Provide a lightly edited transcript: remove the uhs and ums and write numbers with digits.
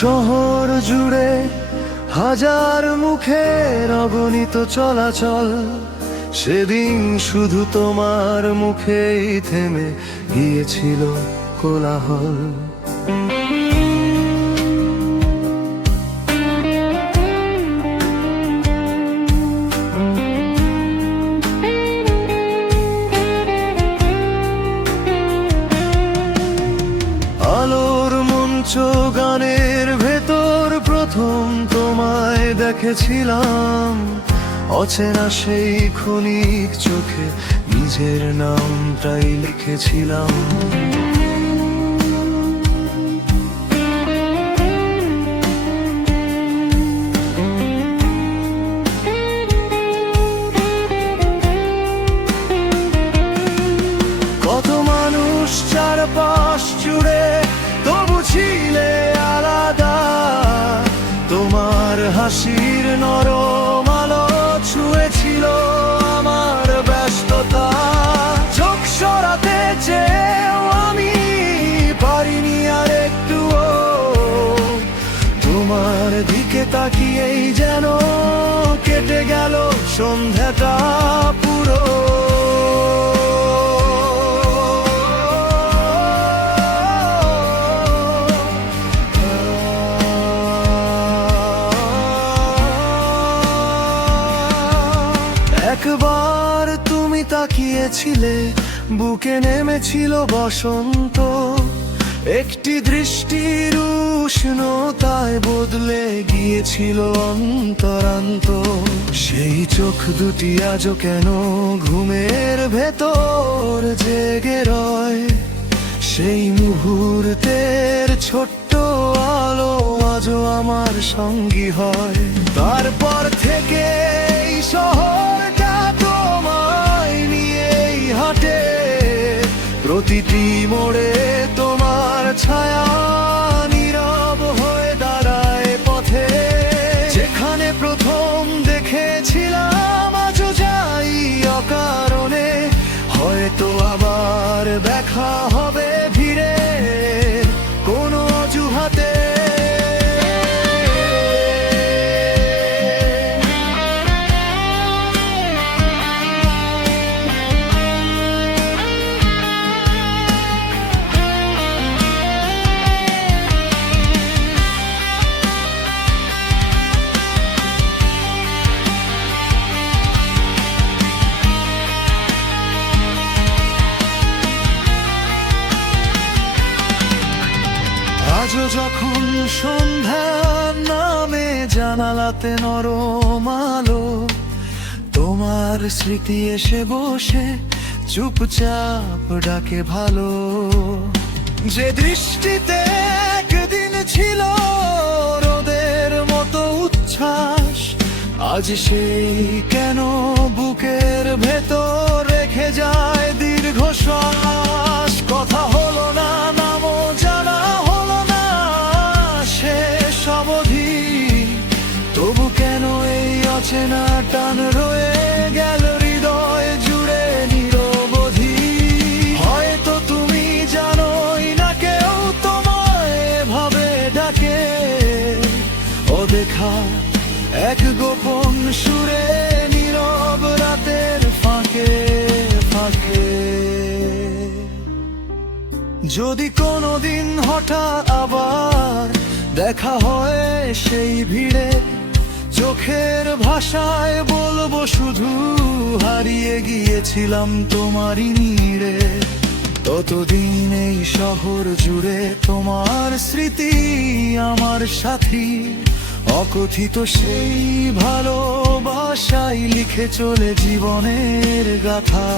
শহর জুড়ে হাজার মুখের অগণিত চলাচল, সেদিন শুধু তোমার মুখেই থেমে গিয়েছিল কোলাহল। আলোর মঞ্চ গানের ভেতর প্রথম তোমায় দেখেছিলাম, অচেনা সেই ক্ষণিক চোখে নিজের নামটাই লিখেছিলাম। কত মানুষ চারপাশ জুড়ে, তবু ছিলে আলাদা। তোমার হাসির নরম আলো ছুঁয়েছিল আমার ব্যস্ততা। চোখ সরাতে চেয়েও আমি পারিনি আর একটুও, তোমার দিকে তাকিয়েই যেন কেটে গেল সন্ধ্যাটা পুরো। একবার তুমি তাকিয়েছিলে, বুকে নেমেছিল বসন্ত। একটি দৃষ্টির উষ্ণতায় বদলে গিয়েছিল অন্তরান্ত। সেই চোখ দুটি আজও কেন ঘুমের ভেতর জেগে রয়। সেই মুহূর্তের ছোট্ট আলো আজও আমার সঙ্গী হয়। তারপর থেকে এই শহরটা তোমায় নিয়েই হাঁটে, প্রতিটি মোড়ে তোমার ছায়া নীরব হয়ে দাঁড়ায় পথে। যেখানে প্রথম দেখেছিলাম আজও যাই অকারণে, হয়তো আবার দেখা হবে ভিড়ে কোনো অজুহাতে। আজও যখন সন্ধ্যা নামে জানালাতে নরম আলো, তোমার স্মৃতি এসে বসে চুপচাপ ডাকে ভালো। যে দৃষ্টিতে একদিন ছিল রোদের মতো উচ্ছ্বাস, আজ সেই কেন বুকের ভেতর রেখে যায় দীর্ঘশ্বাস। কথা হলো না, নামও জানা হলো না শেষ অবধি, তবু কেন এই অচেনা টান রয়ে গেল হৃদয় জুড়ে নিরবধি। হয়তো তুমি জানোই না কেউ তোমায় এভাবে ডাকে, অদেখা এক গোপন সুরে নীরব রাতের ফাঁকে ফাঁকে। যদি কোনোদিন হঠাৎ আবার দেখা হয় সেই ভিড়ে, চোখের ভাষায় বলবো শুধু হারিয়ে গিয়েছিলাম তোমারই নীড়ে। ততদিন এই শহর জুড়ে তোমার স্মৃতি আমার সাথী, অকথিত সেই ভালোবাসাই লিখে চলে জীবনের গাথা।